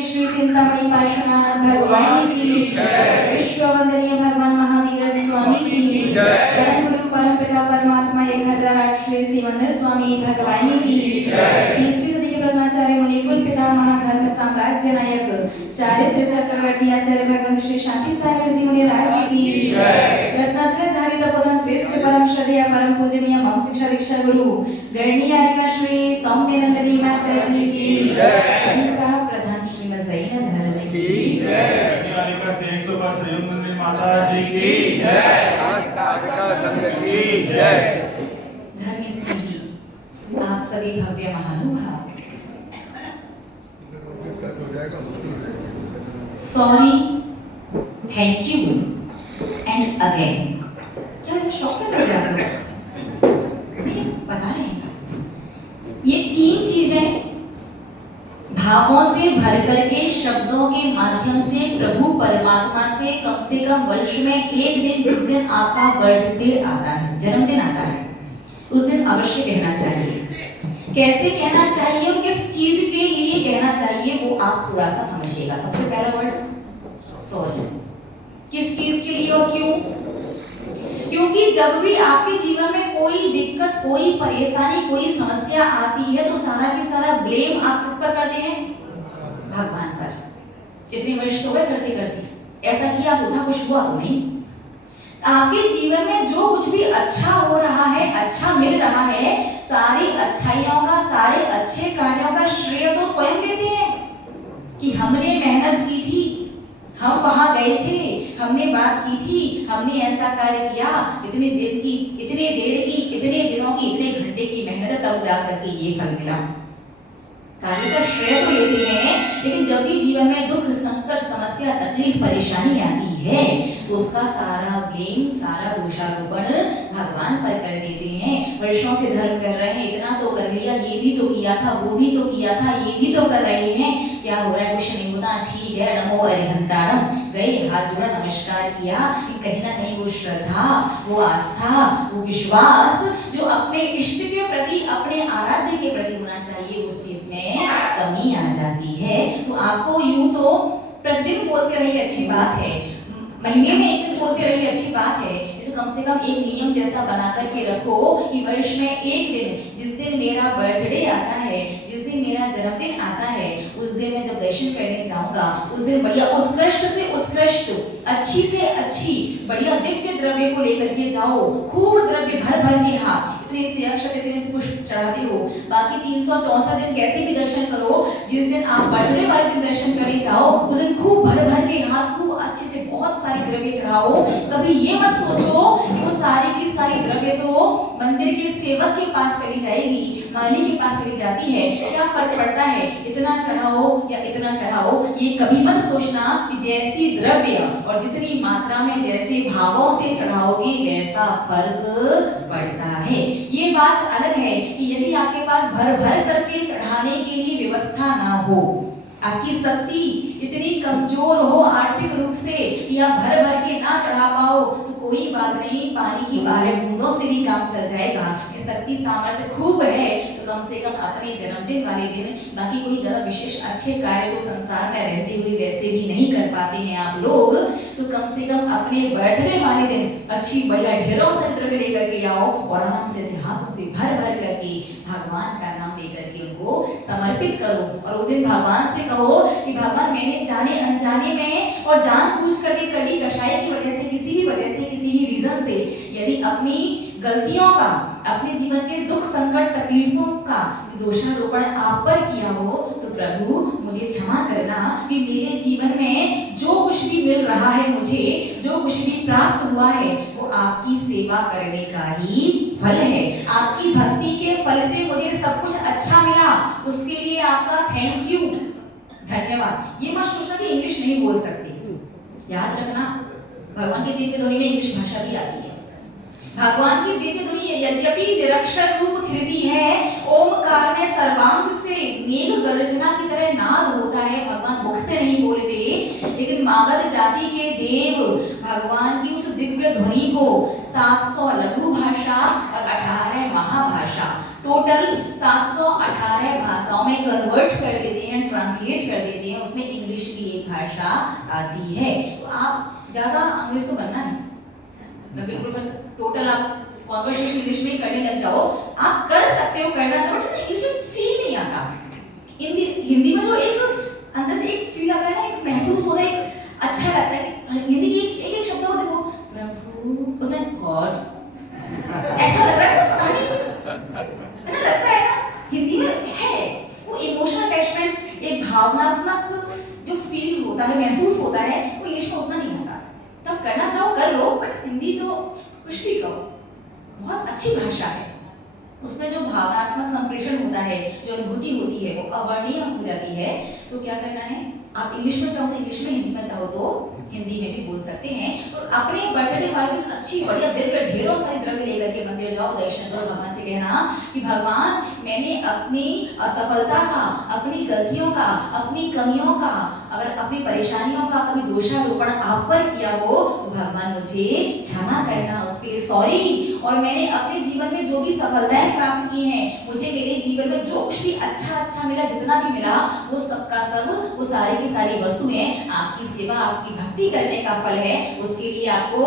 श्री चिंतामणि पार्श्वनाथ भगवान की जय। विश्व वंदनीय भगवान महावीर स्वामी की जय। परम गुरु परम पिता परमात्मा 1008 श्री सिमंदर स्वामी भगवान की जय। 20वीं सदी के ब्रह्मचार्य मुनि कुल पिता महाधर्म साम्राज्य नायक चारित्र चक्रवर्ती आचार्य भगवान श्री शांति सागर जी मुनिराज की जय। रत्नात्रय धारी तपोधन श्रेष्ठ परम श्रद्धेय परम पूजनीय मम शिक्षा दीक्षा गुरु गणनीय श्री सौम्यनंदिनी माता जी की जय। प्रधान श्री जैन धर्म की जय। से 100 वर्ष यमुना माता जी की जय। संघ की जय। धर्मी स्नेही आप सभी भव्य महानुभाव, sorry, thank you and again. क्या शौक से जाते हो? बता रहे हैं ये तीन चीजें भावों से भर करके शब्दों के माध्यम से प्रभु परमात्मा से कम वर्ष में एक दिन, जिस दिन आपका बर्थडे आता है, जन्मदिन आता है, उस दिन अवश्य कहना चाहिए। कैसे कहना चाहिए और किस चीज के लिए कहना चाहिए वो आप थोड़ा सा समझिएगा। सबसे पहला वर्ड सॉरी। किस चीज के लिए और क्यों? क्योंकि जब भी आपके जीवन में कोई दिक्कत, कोई परेशानी, कोई समस्या आती है तो सारा के सारा ब्लेम आप किस पर करते हैं? भगवान पर। इतने वर्ष तो गए करते करते, ऐसा किया तो था, कुछ हुआ तो नहीं। आपके जीवन में जो कुछ भी अच्छा हो रहा है, अच्छा मिल रहा है, सारी अच्छाइयों का, सारे अच्छे कार्यों का श्रेय तो स्वयं लेते हैं कि हमने मेहनत की थी, हम वहां गए थे, हमने बात की थी, हमने ऐसा कार्य किया, इतने दिन की, इतने देर की, इतने दिनों की, इतने घंटे की मेहनत, तब जाकर के ये फल मिला। कार्य का श्रेय तो लेते हैं, लेकिन जब भी जीवन में दुख, संकट, समस्या, तकलीफ, परेशानी आती है तो उसका सारा ब्लेम, सारा दोषारोपण भगवान पर कर देते हैं। वर्षों से धर्म कर रहे हैं, इतना तो कर लिया, ये भी तो किया था, वो भी तो किया था, ये भी तो कर रहे हैं, क्या हो रहा है? कुछ नहीं होता, ठीक है, नमो अरिहंताणम, गए, हाथ जोड़ा, नमस्कार किया। कहीं ना कहीं वो श्रद्धा, वो आस्था, वो विश्वास जो अपने इष्ट के प्रति, अपने आराध्य के प्रति होना चाहिए, उस चीज में कमी आ जाती है। तो आपको यूं तो प्रतिदिन बोलते रहिए अच्छी बात है, महीने में एक दिन बोलते रहिए अच्छी बात है, ये तो कम से कम एक नियम जैसा बना करके रखो कि वर्ष में एक दिन, जिस दिन मेरा बर्थडे आता है, जिस दिन मेरा जन्मदिन आता है, उस दिन मैं जब दर्शन करने जाऊंगा, उस दिन बढ़िया उत्कृष्ट से उत्कृष्ट, अच्छी से अच्छी, बढ़िया दिव्य द्रव्य को लेकर के जाओ, खूब द्रव्य भर भर के हाथ, इतने से अक्षत, इतने से पुष्प चढ़ाते हो। बाकी 364 दिन कैसे भी दर्शन करो, जिस दिन आप बर्थडे वाले दिन दर्शन करने जाओ, उस दिन खूब भर भर के हाथ, खूब अच्छे से बहुत सारी द्रव्य चढ़ाओ। कभी ये मत सोचो कि वो सारी की सारी द्रव्य तो मंदिर के सेवक के पास चली जाएगी, माली के पास चली जाती है, क्या फर्क पड़ता है, इतना चढ़ाओ या इतना चढ़ाओ। ये कभी मत सोचना कि जैसी द्रव्य और जितनी मात्रा में, जैसे भावों से चढ़ाओगे वैसा फर्क पड़ता है। ये बात अलग है कि यदि आपके पास भर भर करके चढ़ाने के लिए व्यवस्था ना हो, आपकी शक्ति इतनी कमजोर हो आर्थिक रूप से कि आप भर भर के ना चढ़ा पाओ, तो कोई बात नहीं, पानी की 12 बूंदों से भी काम चल जाएगा। ये शक्ति सामर्थ्य खूब है तो कम से कम अपने जन्मदिन वाले दिन, बाकी कोई ज्यादा विशेष अच्छे कार्य को संसार में रहते हुए वैसे भी नहीं कर पाते हैं आप लोग, तो कम से कम अपने बर्थडे वाले दिन अच्छी बढ़िया ढेरों सारे द्रव्य लेकर के आओ और आराम से हाथों से भर भर करके भगवान का नाम लेकर के उनको समर्पित करो। और उस दिन भगवान से कहो कि भगवान, मैंने जाने अनजाने में और जानबूझ करके कभी कषाय की वजह से, किसी भी वजह से, किसी भी रीजन से यदि अपनी गलतियों का, अपने जीवन के दुख, संकट, तकलीफों का दोषारोपण आप पर किया हो, तो प्रभु मुझे क्षमा करना कि मेरे जीवन में जो कुछ भी मिल रहा है, मुझे जो कुछ भी प्राप्त हुआ है, वो आपकी सेवा करने का ही फल है। आपकी भक्ति के फल से मुझे सब कुछ अच्छा मिला, उसके लिए आपका थैंक यू, धन्यवाद। ये मत सोचना कि इंग्लिश नहीं बोल सकते, याद रखना भगवान की दिव्य ध्वनि में इंग्लिश भाषा भी आती है। भगवान की दिव्य ध्वनि यद्यपि निरक्षर रूप हृदय है, ओमकार में सर्वांग से मेघ गर्जना की तरह नाद होता है। भगवान मुख से नहीं बोलते, लेकिन मागध जाति के देव भगवान की उस दिव्य ध्वनि को 700 लघु भाषा और 18 महाभाषा टोटल 718 भाषाओं में कन्वर्ट कर देते हैं, ट्रांसलेट कर देते हैं, उसमें इंग्लिश भी एक भाषा आती है। तो आप ज़्यादा अंग्रेज तो बनना नहीं, बिल्कुल बस टोटल आप कॉन्वर्सेशन इंग्लिश में ही करने लग जाओ, आप कर सकते हो, करना चाहो, लेकिन इंग्लिश में फील नहीं आता। हिंदी में जो एक अंदर से एक फील आता है ना, एक महसूस होता है, एक अच्छा लगता है कि हिंदी की एक एक शब्द को देखो, प्रभु गॉड, ऐसा लग रहा है, पता नहीं ना, लगता है ना, हिंदी में है वो इमोशनल अटैचमेंट, एक भावनात्मक जो फील होता है, महसूस होता है, वो इंग्लिश में उतना नहीं आता। तो आप करना चाहो कर लो, बट हिंदी तो कुछ भी कहो, बहुत अच्छी भाषा है। उसमें जो भावनात्मक संप्रेषण होता है, जो अनुभूति होती है, वो अवर्णीय हो जाती है। तो क्या करना है, आप इंग्लिश में चाहो तो इंग्लिश में, हिंदी में चाहो तो हिंदी में भी बोल सकते हैं। तो अपने बर्थडे वाले दिन अच्छी बढ़िया दिल के ढेरों सारी द्रव्य लेकर के मंदिर जाओ, दर्शन करो, भगवान से कहना कि भगवान मैंने अपनी असफलता का, अपनी गलतियों का, अपनी कमियों का, अगर अपनी परेशानियों का कभी दोषारोपण आप पर किया हो तो भगवान मुझे क्षमा करना, उसके लिए सॉरी। और मैंने अपने जीवन में जो भी सफलताएं प्राप्त की हैं, मुझे मेरे जीवन में जो कुछ भी अच्छा मिला, जितना भी मिला, वो सबका सब, वो सारी की सारी वस्तुएं आपकी सेवा, आपकी भक्ति करने का फल है, उसके लिए आपको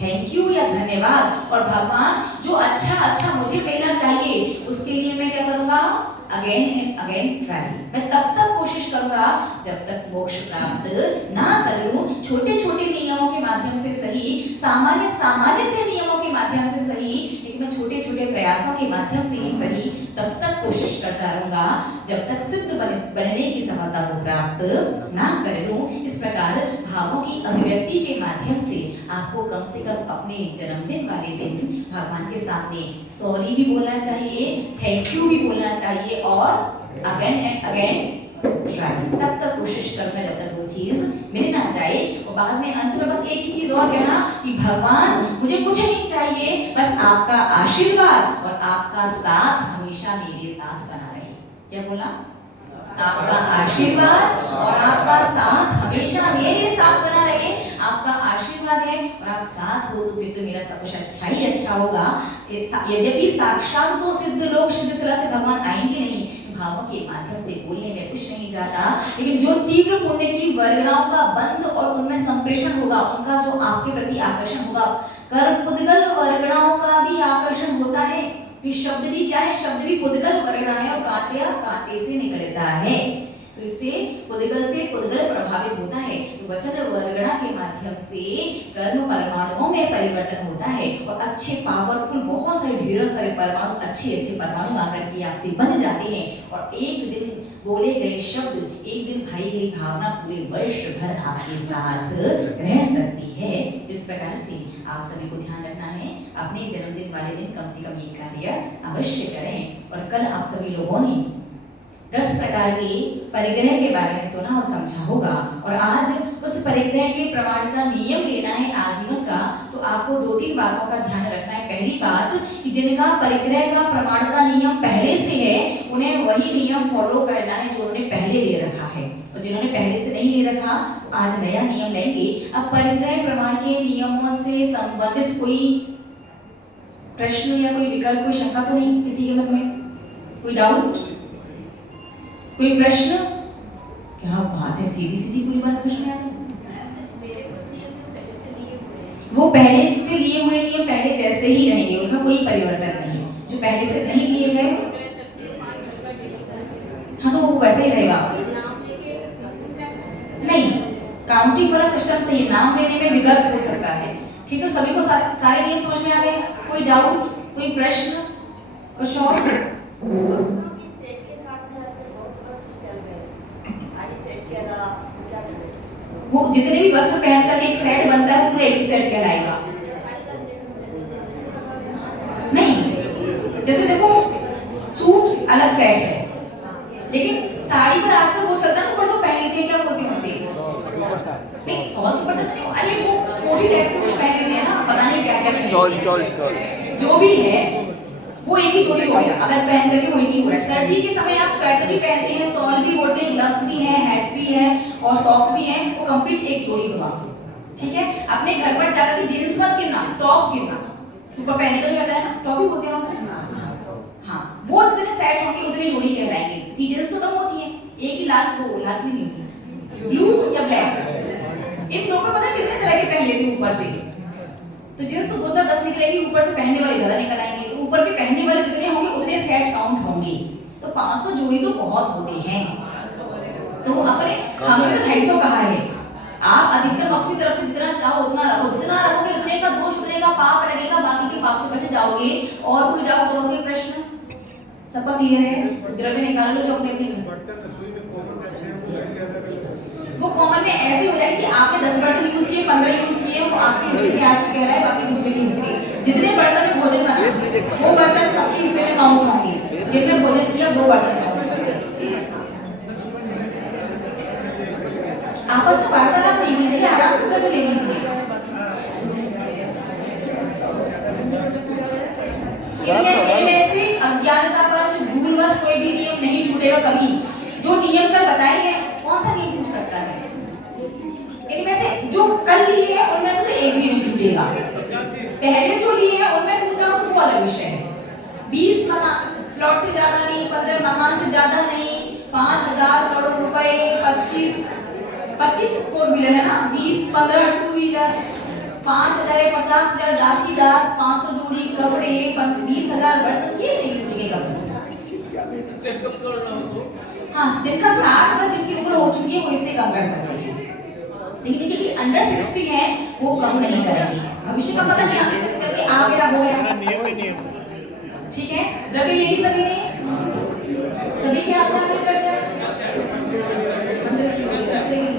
थैंक यू या धन्यवाद। और भगवान जो अच्छा मुझे मिलना चाहिए, उसके लिए मैं क्या करूंगा, अगेन एंड अगेन ट्राई। मैं तब तक कोशिश करूंगा जब तक मोक्ष प्राप्त ना कर लूं। छोटे छोटे नियमों के माध्यम से सही, सामान्य से नियमों के माध्यम से सही, लेकिन मैं छोटे छोटे प्रयासों के माध्यम से ही सही तब तक कोशिश करता रहूंगा जब तक सिद्ध बनने की सफलता को प्राप्त ना कर लूं। इस प्रकार भावों की अभिव्यक्ति के माध्यम से आपको कम से कम अपने जन्मदिन वाले दिन भगवान के सामने सॉरी भी बोलना चाहिए, थैंक यू भी बोलना चाहिए, और अगेन एंड अगेन ट्राई। तब तक कोशिश करूंगा जब तक वो चीज मिल ना जाए। और बाद में अंत में बस एक ही चीज और कहना कि भगवान मुझे कुछ नहीं चाहिए, बस आपका आशीर्वाद और आपका साथ हमेशा मेरे साथ बना रहे। क्या बोला, आपका आशीर्वाद और आपका साथ हमेशा मेरे साथ बना रहे। आपका आशीर्वाद है और आप साथ हो तो फिर तो मेरा सब कुछ अच्छा ही अच्छा होगा। यद्यपि साक्षात तो सिद्ध लोग सिद्ध से भगवान आएंगे नहीं, भावों के माध्यम से बोलने में कुछ नहीं जाता, लेकिन जो तीव्र पुण्य की वर्गणाओं का बंध और उनमें संप्रेषण होगा, उनका जो आपके प्रति आकर्षण होगा, कर्म पुद्गल वर्गणाओं का भी आकर्षण होता है। कि शब्द भी क्या है, शब्द भी पुद्गल वर्गणा है और कांटे से निकलता है, तो इससे पुद्गल प्रभावित होता है। तो वचन वर्गणा के माध्यम से कर्म परमाणुओं में परिवर्तन होता है और अच्छे पावरफुल बहुत सारे ढेरों सारे परमाणु, अच्छे परमाणु आकर के आपसे बन जाते हैं और एक दिन बोले गए शब्द, एक दिन भाई गई भावना पूरे वर्ष भर आपके साथ रह सकती है। इस प्रकार से आप सभी को ध्यान रखना है, अपने जन्मदिन वाले दिन कम से कम ये कार्य अवश्य करें। और कल आप सभी लोगों ने 10 प्रकार के परिग्रह के बारे में सुना और समझा होगा, और आज उस परिग्रह के प्रमाण का नियम लेना है आजीवन का। तो आपको 2-3 बातों का ध्यान रखना है। पहली बात कि जिनका परिग्रह का प्रमाण का नियम पहले से है, उन्हें वही नियम फॉलो करना है जो उन्होंने पहले ले रखा है, और जिन्होंने पहले से नहीं ले रखा तो आज नया नियम लेंगे। अब परिग्रह प्रमाण के नियमों से संबंधित कोई प्रश्न या कोई विकल्प, कोई शंका तो नहीं किसी के मन में, कोई डाउट, कोई प्रश्न? क्या बात है, सीधी पूरी बात समझ में आ गई। वो पहले से लिए हुए नियम पहले जैसे ही रहेंगे, उनमें कोई परिवर्तन नहीं। जो पहले से नहीं लिए गए, हाँ तो वो वैसे ही रहेगा। नहीं, काउंटिंग वाला सिस्टम से ही नाम लेने में विकल्प हो सकता है। ठीक है, सभी को सारे नियम समझ में आ गए? कोई डाउट, कोई प्रश्न, कुछ और? वो जितने भी वस्त्र पहन करके एक सेट बनता है, वो पूरा एक ही सेट कहलाएगा। नहीं, जैसे देखो सूट अलग सेट है, लेकिन साड़ी पर आजकल वो चलता है ना, परसों पहन लेते हैं, क्या बोलते हैं उसे? नहीं, सॉल दुपट्टा नहीं, अरे वो कोटी टाइप से कुछ पहन लेते हैं ना, पता नहीं क्या क्या, जो भी है वो एक ही जोड़ी हो गया। अगर पहन करके वो एक ही हो रहा है। सर्दी के समय आप स्वेटर भी पहनते हैं, शॉल भी ओढ़ते हैं, ग्लव्स भी हैं, हैट भी है और सॉक्स भी हैं, वो कंप्लीट एक जोड़ी हुआ। ठीक है, अपने घर पर जाकर के जींस मत गिनना, टॉप गिनना। ऊपर पहने का जो आता है ना, टॉप ही बोलते हैं उसे। वो जितने सेट होंगे उतनी जोड़ी कहलाएंगे, क्योंकि जींस तो कम होती है, एक ही लाल भी नहीं होती, ब्लू या ब्लैक, इन दो में पता है कितने तरह के पहन लेती हूँ ऊपर से, तो जींस तो 2-4-10 निकलेगी, ऊपर से पहनने वाले ज्यादा निकल आएंगे, तो ऊपर के पहनने वाले जितने होंगे उतने सेट काउंट होंगे, तो 500 जोड़ी तो बहुत होते हैं। तो अपने हमने तो 250 कहा है, आप अधिकतम अपनी तरफ से जितना चाहो उतना रखो, जितना रखोगे उतने का दोष, उतने का पाप लगेगा, बाकी के पाप से बच जाओगे। और कोई डाउट और कोई प्रश्न? सबका क्लियर है? द्रव्य निकाल लो जो अपने अपने, वो कॉमन में ऐसे हो जाएगी कि आपने 10 बर्तन यूज किए, 15 यूज किए, वो आपके हिस्से के आज कह रहा है, बाकी दूसरे के हिस्से, जितने बर्तन में भोजन बना वो बर्तन सबके हिस्से में काउंट होंगे, जितने भोजन किया वो बर्तन काउंट होंगे। आपस में वार्तालाप नहीं कीजिए, आराम से कर ले लीजिए। इनमें से अज्ञानतावश, भूलवश कोई भी नियम नहीं टूटेगा कभी। जो नियम कर बताए हैं, कौन सा नियम टूट सकता है? इनमें से जो कल लिए हैं उनमें से एक भी नहीं टूटेगा। पहले जो लिए हैं उनमें टूटना हो तो वो अलग विषय है। 20 मकान प्लॉट से ज्यादा नहीं, 15 मकान से ज्यादा नहीं, 5000 करोड़ रुपए, 25 फोर व्हीलर है ना, 20-15 टू व्हीलर, 5000 50,000 दासी दास, 500 जोड़ी कपड़े, 20,000 बर्तन, ये नहीं टूटेंगे कभी। हाँ, जिनका 60 वर्ष जिनकी उम्र हो चुकी है वो इससे कम कर सकते हैं, लेकिन देखिए अंडर 60 है वो कम नहीं करेंगे। भविष्य का पता नहीं, आगे चल के आ गया हो गया, नियम ठीक है। द्रव्य ले ली सभी ने, सभी के हाथ में आगे कर दिया, अंदर की ओर कर लेंगे।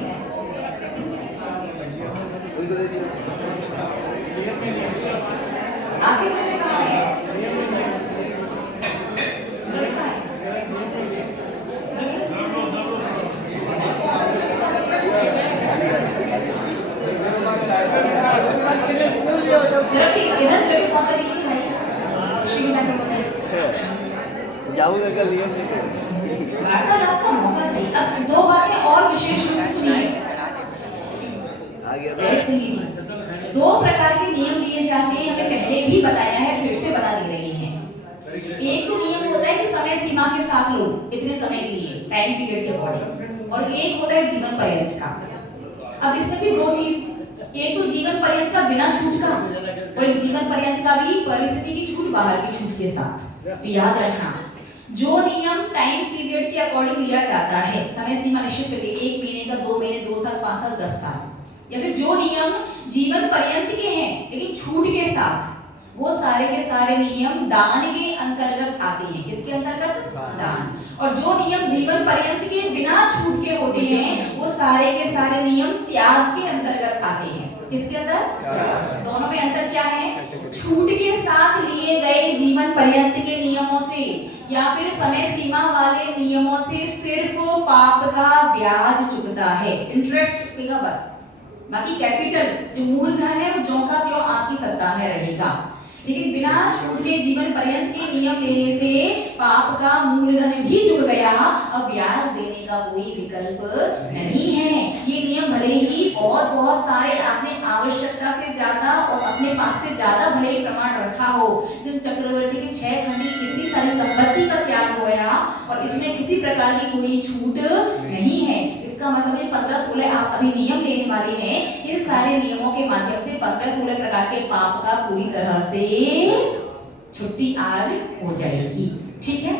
आगे द्रव्य कहाँ है? द्रव्य कहाँ है? द्रव्य इधर द्रव्य पहुंचा दीजिए भाई, श्रीमता के जाऊँ कर लिए वार्तालाप का मौका चाहिए। अब दो बातें और विशेष रूप से सुनिए, सुन लीजिए। 2 प्रकार के नियम लिए जाते हैं, हमें पहले भी बताया है, फिर से बता दे रहे हैं। एक तो नियम होता है कि समय सीमा के साथ लो, इतने समय के लिए, टाइम पीरियड के अकॉर्डिंग, और एक होता है जीवन पर्यंत का। अब इसमें भी 2 चीज, एक तो जीवन पर्यंत का बिना छूट का, और एक जीवन पर्यंत का भी परिस्थिति की छूट, बाहर की छूट के साथ। तो याद रखना, जो नियम टाइम पीरियड के अकॉर्डिंग लिया जाता है, समय सीमा निश्चित करके, 1 महीने का, 2 महीने, 2 साल, 5 साल, 10 साल, या फिर जो नियम जीवन पर्यंत के हैं लेकिन छूट के साथ, वो सारे के सारे नियम दान के अंतर्गत आते हैं। किसके अंतर्गत? दान। और जो नियम जीवन पर्यंत के बिना छूट के होते हैं, वो सारे के सारे नियम त्याग के अंतर्गत आते हैं। किसके अंदर? दोनों में अंतर क्या है? छूट के साथ लिए गए जीवन पर्यंत के नियमों से या फिर समय सीमा वाले नियमों से सिर्फ पाप का ब्याज चुकता है, इंटरेस्ट चुकेगा बस, बाकी कैपिटल जो मूलधन है वो ज्यों का त्यों आपकी सत्ता में रहेगा। लेकिन बिना छूट के जीवन पर्यंत के नियम लेने से पाप का मूलधन भी चुक गया, अब ब्याज देने का कोई विकल्प नहीं है। ये नियम भले ही बहुत सारे आपने आवश्यकता से ज्यादा और अपने पास से ज्यादा भले ही प्रमाण रखा हो, लेकिन चक्रवर्ती के 6 खंडी कितनी सारी संपत्ति का त्याग हो गया और इसमें किसी प्रकार की कोई छूट नहीं है। इसका मतलब है 15-16 आप अभी नियम लेने वाले हैं, इन सारे नियमों के माध्यम से 15-16 प्रकार के पाप का पूरी तरह से छुट्टी आज हो जाएगी। ठीक है,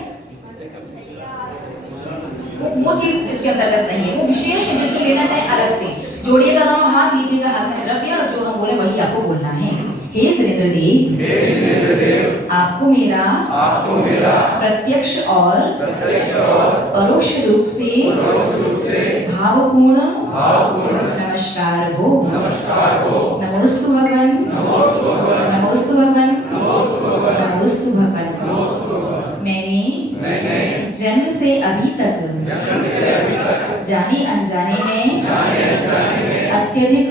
वो चीज इसके अंतर्गत नहीं है, वो विशेष है जो लेना चाहे अलग से जोड़िएगा, दोनों हाथ लीजिएगा, हाथ में द्रव्य और जो हम बोले वही आपको बोलना है। हे वीरेंद्र देव, आपको मेरा प्रत्यक्ष और परोक्ष रूप से भावपूर्ण नमस्कार हो। नमोस्तु भगवान, नमोस्तु भगवान, नमोस्तु भगवान। मैंने जन्म से अभी तक जाने अनजाने में अत्यधिक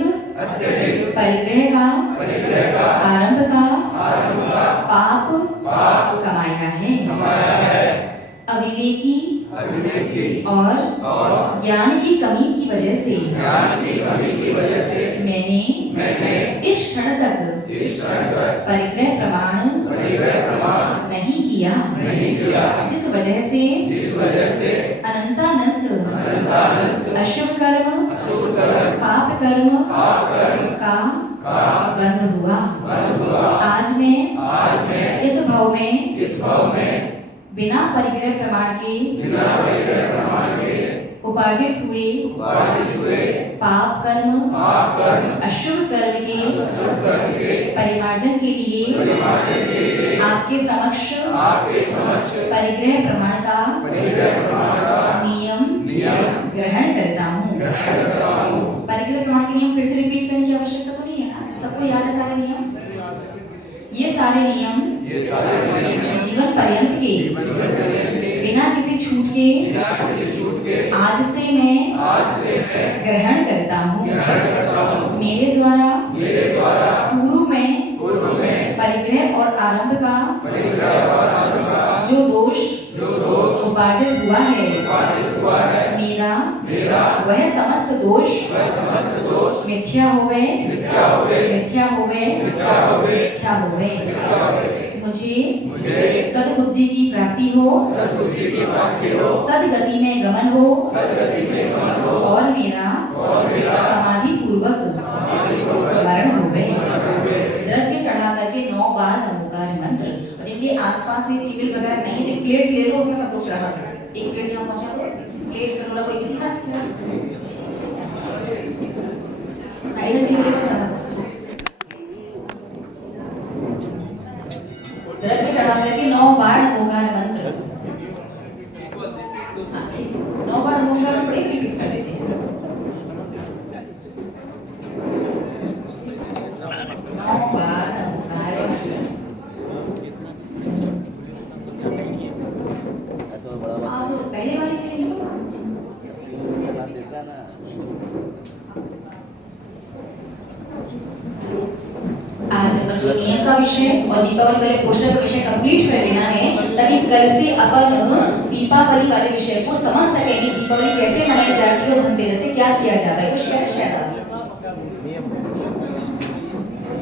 परिग्रह का आरंभ का पाप कमाया है। अविवेकी और ज्ञान की कमी की वजह से मैंने इस क्षण तक परिग्रह प्रमाण नहीं किया। किया जिस वजह से अनंतानंत अशुभ कर्म पाप कर्म का बंध हुआ। आज मैं इस भाव में बिना परिग्रह प्रमाण के उपार्जित हुए पाप कर्म अशुभ कर्म के परिमार्जन के लिए आपके समक्ष परिग्रह प्रमाण का नियम ग्रहण करता हूँ। परिग्रह प्रमाण के नियम फिर से रिपीट करने की आवश्यकता तो नहीं है ना, सबको याद है सारे नियम। ये सारे नियम जीवन पर्यंत के बिना किसी छूट के आज से मैं ग्रहण करता हूँ। मेरे द्वारा पूर्व में परिग्रह और आरंभ का जो दोष उपार्जित हुआ है मेरा वह समस्त दोष मिथ्या हो गए। मुझे सद्बुद्धि की प्राप्ति हो, सद्गति में गमन हो और मेरा समाधि पूर्वक मरण हो गए। द्रव्य चढ़ा करके 9 बार नमोकार मंत्र। और जिनके आसपास से टेबल वगैरह नहीं है, प्लेट ले लो, उसमें सब कुछ रखा करो। एक प्लेट यहाँ पहुंचा दो, प्लेट कर लो, कोई चीज ना आइए टेबल पर चढ़ा दो। द्रव्य चढ़ा करके 9 बार नमोकार मंत्र। हाँ ठीक, 9 बार नमोकार पढ़े, रिपीट कर लेते हैं। 9 बार नमोकार मंत्र। आप पहले वाली चीज लो। आज अपन नियम का विषय और दीपावली वाले पोस्टर का विषय कंप्लीट कर लेना है, ताकि कल से अपन दीपावली वाले विषय को समझ सकेंगे। दीपावली कैसे मनाई जाती है और धनतेरस से क्या किया जाता है। कुछ क्या शायद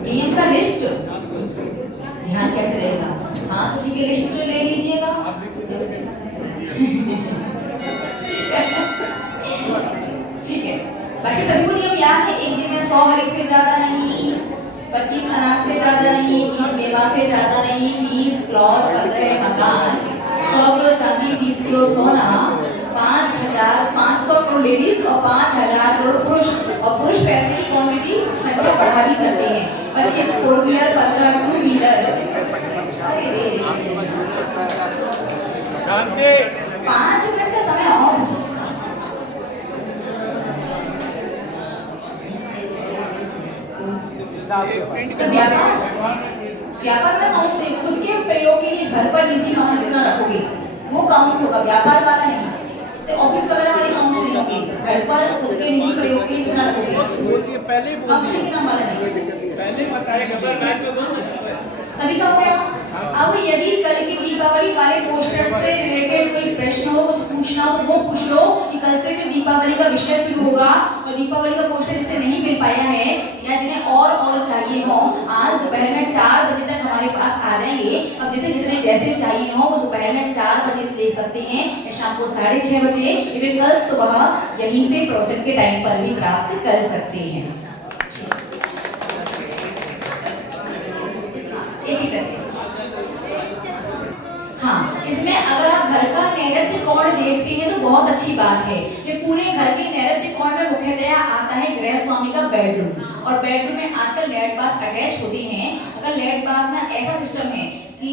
नियम का लिस्ट ध्यान कैसे रहेगा। हाँ तो ठीक है, लिस्ट तो ले लीजिएगा। ठीक है, बाकी सभी को नियम याद है। एक दिन में 100 हरी से ज्यादा नहीं, 25 अनाज से ज्यादा नहीं, 20 मेवा से ज्यादा नहीं, 20 प्लॉट 15 मकान, 100 किलो चांदी, 20 किलो सोना, 5,500 करोड़ लेडीज और 5,000 करोड़ पुरुष। और पुरुष पैसे की क्वांटिटी संख्या बढ़ा भी सकते हैं। 25 4 व्हीलर, 15 2 व्हीलर। अरे रे 5 मिनट का समय और व्यापार में काउंट नहीं, खुद के प्रयोग के लिए घर पर निजी काउंट कितना रखोगे वो काउंट होगा, व्यापार वाला नहीं। से ऑफिस वगैरह वाले काउंट नहीं होंगे, घर पर खुद के निजी प्रयोग के लिए कितना रखोगे। पहले कंपनी के नाम वाला नहीं, पहले बताया सभी का हो गया। अब यदि कल के दीपावली वाले पोस्टर से रिलेटेड कोई प्रश्न हो, कुछ पूछना हो तो वो पूछ लो कि कल से जो दीपावली का विषय शुरू होगा और दीपावली का पोस्टर जिससे नहीं मिल पाया है या जिन्हें और चाहिए हो, आज दोपहर में 4 बजे तक हमारे पास आ जाएंगे। अब जिसे जितने जैसे चाहिए हो वो दोपहर में 4 बजे से दे सकते हैं या शाम को 6:30 बजे, या फिर कल सुबह यहीं से प्रवचन के टाइम पर भी प्राप्त कर सकते हैं। एक ही करके हाँ, इसमें अगर आप घर का नैऋत्य कोण देखते हैं तो बहुत अच्छी बात है। ये पूरे घर के नैऋत्य कोण में मुख्यतया आता है गृह स्वामी का बेडरूम। और बेडरूम में आजकल लेट बाथ अटैच होते हैं। अगर लेट बाथ में ऐसा सिस्टम है कि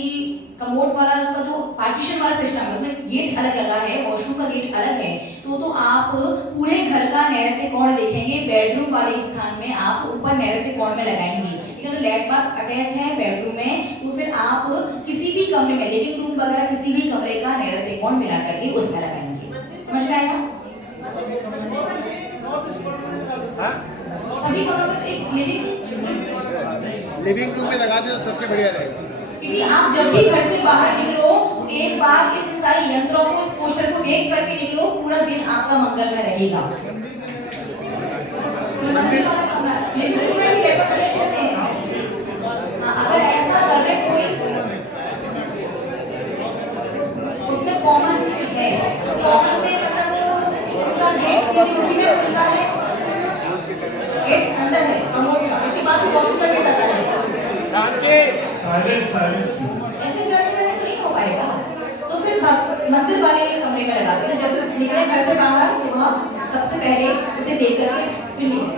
कमोड वाला उसका जो पार्टीशन वाला सिस्टम है उसमें गेट अलग लगा है, वॉशरूम का गेट अलग है, तो आप पूरे घर का नैऋत्य कोण देखेंगे। बेडरूम वाले स्थान में आप ऊपर नैऋत्य कोण में लगाएंगे। अगर लेट बाथ अटैच है बेडरूम में तो फिर आप किसी भी कमरे में, लिविंग रूम वगैरह किसी भी कमरे का नैऋत्य कोण मिला करके उसमें लगाएंगे। समझ में आएगा? सभी कमरों में तो एक लिविंग रूम में लगा दे तो सबसे बढ़िया रहेगा। क्योंकि आप जब भी घर से बाहर निकलो एक बार इन सारे यंत्रों को, इस पोस्टर को देख करके निकलो, पूरा दिन आपका मंगल में रहेगा। लिविंग रूम में भी ऐसा अटैच करते हैं। अगर ऐसा कर रहे कोई अंदर है कमोड का, उसके बाद वॉशरूम का गेट आता है। साइलेंस साइलेंस ऐसे चर्च में तो नहीं हो पाएगा, तो फिर मंदिर वाले कमरे में लगाते हैं। जब निकले घर से बाहर सुबह सबसे पहले उसे देख करके फिर निकले,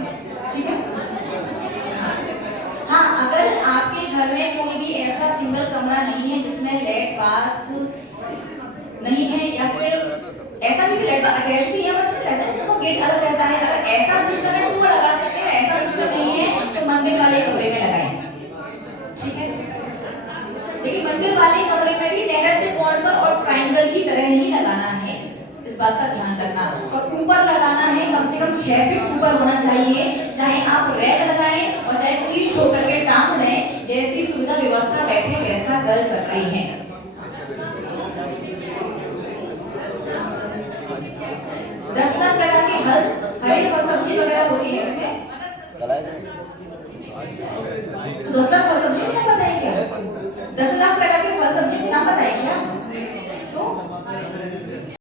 ठीक है। हाँ, अगर आपके घर में कोई भी ऐसा सिंगल कमरा नहीं है जिसमें लेट बाथ नहीं है, या फिर ऐसा भी लेट बाथ अटैच भी है बट रहता है तो गेट अलग रहता है, अगर ऐसा सिस्टम है तो वो लगा सकते हैं, ऐसा सिस्टम नहीं है तो मंदिर वाले कमरे में लगाएं, ठीक है। लेकिन मंदिर वाले कमरे में भी नैऋत्य कोण पर और ट्रायंगल की तरह ही लगाना है, इस बात का ध्यान रखना। और ऊपर लगाना है, कम से कम 6 फीट ऊपर होना चाहिए, चाहे आप रैक लगाएं और चाहे कील ठोक करके टांग दें, जैसी सुविधा व्यवस्था बैठे वैसा कर सकते हैं। 10 लाख प्रकार के हरी और सब्जी वगैरह होती है उसमें, तो 10 लाख फल सब्जी के नाम बताइए क्या? 10 लाख प्रकार के फल सब्जी के नाम बताइए क्या? तो